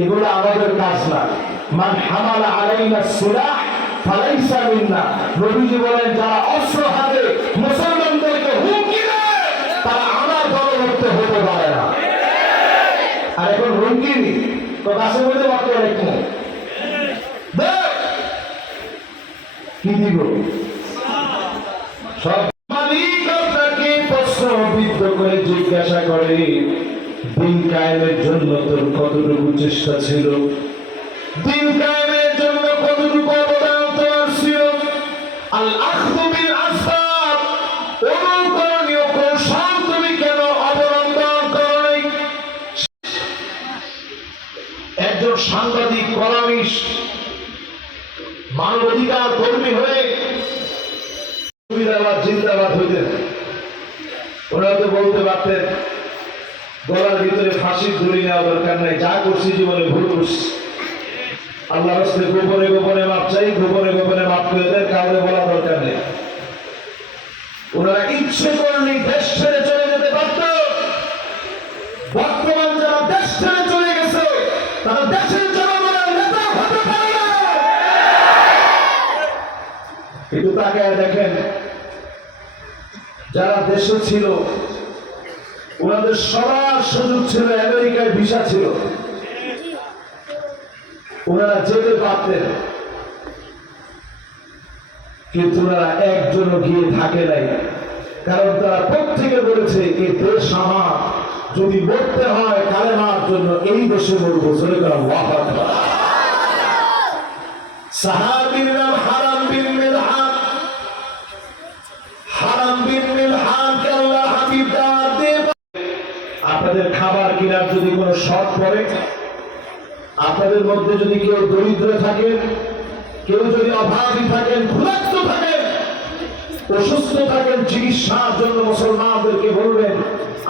এগুলো আমাদের কাজ না। মান হামালা আলাইনা সিলাহ, ফালাইসা মিন্না। নবীজি বলেন, যারা অস্ত্র হাতে মুসলমানদেরকে হুমকি তারা আমার দলভুক্ত হতে পারে না। আর এখন হুমকি তো বাক্য রেখে কি দিব? সব মালিক আপনাকে করে জিজ্ঞাসা করে। দিন কায়েমের জন্য তোর কতটুকু চেষ্টা ছিল? দিন কায়েমের জন্য কতটুকু অবদান তোমার ছিল? আল অনুকরণীয় কৌশল তুমি কেন অবলম্বন একজন সাংবাদিক, কলামিস্ট, মানবাধিকার কর্মী হয়ে সুবিধাবাদ জিন্দাবাদ হইতেন ওরা তো বলতে পারতেন গলার ভিতরে ফাঁসির দড়ি নেওয়া দরকার নাই, যা করছি জীবনে ভুল করছি। আল্লাহ রাস্তে গোপনে গোপনে মাপ চাই, গোপনে গোপনে মাপ করে দেয় কাউকে বলা দরকার নেই। ওনারা ইচ্ছে করলেই দেশ ছেড়ে চলে যেতে পারত বর্তমান যারা দেশ ছেড়ে চলে গেছে, তারা দেশের জনগণের নেতা হতে পারে কিন্তু তাকে দেখেন, যারা দেশে ছিল ওনাদের সবার সুযোগ ছিল, আমেরিকায় ভিসা ছিল। ওনারা যেতে পারতেন। কিন্তু ওনারা একজনও গিয়ে থাকে নাই। কারণ তারা প্রত্যেকে বলেছে এই দেশ আমার। যদি মরতে হয় কালেমার জন্য এই দেশে মরবো। সাহাবির নাম আপনাদের খাবার কেনার যদি কোনো শর্ট পড়ে, আপনাদের মধ্যে যদি কেউ দরিদ্র থাকেন কেউ যদি অভাবী থাকেন, ক্ষুধার্ত থাকেন, অসুস্থ থাকেন, চিকিৎসার জন্য মুসলমানদেরকে বলবেন,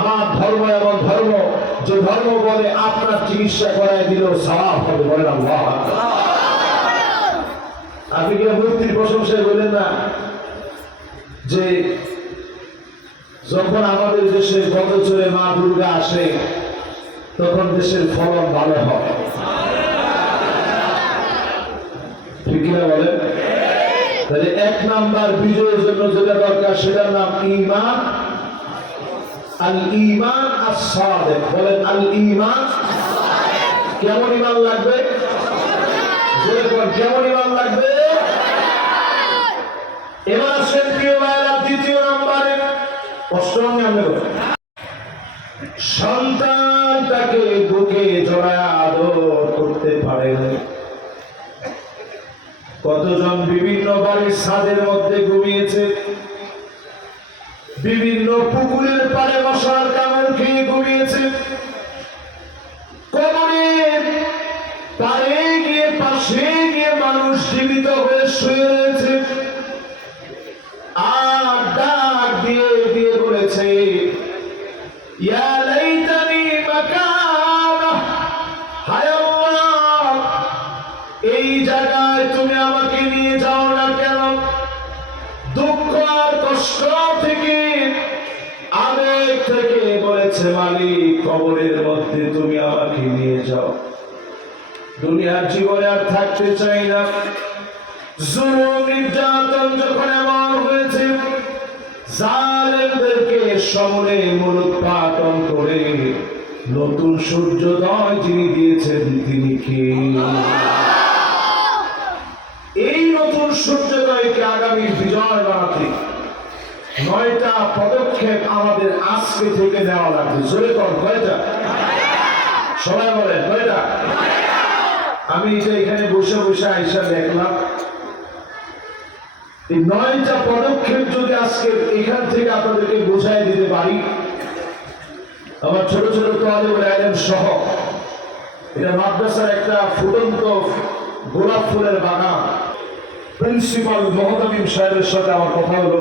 আমার ধর্ম এমন ধর্ম যে ধর্ম বলে আপনার চিকিৎসা করায় দিলেও স্বভাব হবে আকবার। আপনি কি মূর্তির প্রশংসায় বলেন না যে যখন আমাদের দেশে বছরে মা দুর্গা আসে, তখন দেশের ফলন ভালো হয়। তাহলে এক নাম্বার বিজয়ের জন্য যেটা দরকার, সেটার নাম ইমান আল ইমান আর সাদেক। বলেন, আল ইমান কেমন ইমান লাগবে? কেমন ইমান লাগবে? সন্তান তাকে বুকে জড়ায় আদর করতে পারে কতজন বিভিন্ন বাড়ির ছাদের মধ্যে ঘুমিয়েছে, বিভিন্ন পুকুরের পাড়ে মশার কামড় খেয়ে ঘুমিয়েছে। কবরের পাড়ে গিয়ে, পাশে গিয়ে মানুষ জীবিত হয়ে শুয়ে রয়েছে আর ডাক দিয়ে দিয়ে বলেছে এই জায়গায় তুমি আমাকে নিয়ে যাও না কেন? দুঃখ আর কষ্ট থেকে, আবেগ থেকে বলেছে, মালিক, কবরের মধ্যে তুমি আমাকে নিয়ে যাও। দুনিয়ার জীবনে আর থাকতে চাই না। জুলুম, নির্যাতন যখন এমন হয়েছে, জালেমদেরকে সমলে মূলোৎপাটন করে নতুন সূর্যোদয় যিনি দিয়েছেন তিনি কে? এই নতুন সূর্যোদয়কে আগামী বিজয় বানাতে নয়টা পদক্ষেপ আমাদের আজকে থেকে নেওয়া লাগবে। জোরে কর, কয়টা? সবাই বলেন, কয়টা? আমি যে এখানে বসে বসে আইসা দেখলাম এই নয়টা পদক্ষেপ যদি আজকে এখান থেকে আপনাদেরকে বোঝাই দিতে পারি, আমার ছোট ছোট তোয়ালে আইলেন সহ, এটা মাদ্রাসার একটা ফুটন্ত গোলাপ ফুলের বাগান। প্রিন্সিপাল মহতামিম সাহেবের সাথে আমার কথা হলো।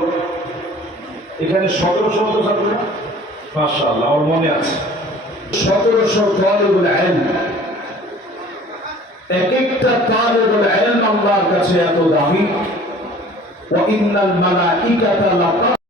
এখানে সতেরোশো মতো ছাত্র মাসা আল্লাহ আমার মনে আছে। সতেরোশো তালেবুল আইন এক একটা তালেবুল আইন আল্লাহর কাছে এত দামি। ইন্নাল মালাইকাতা লাতা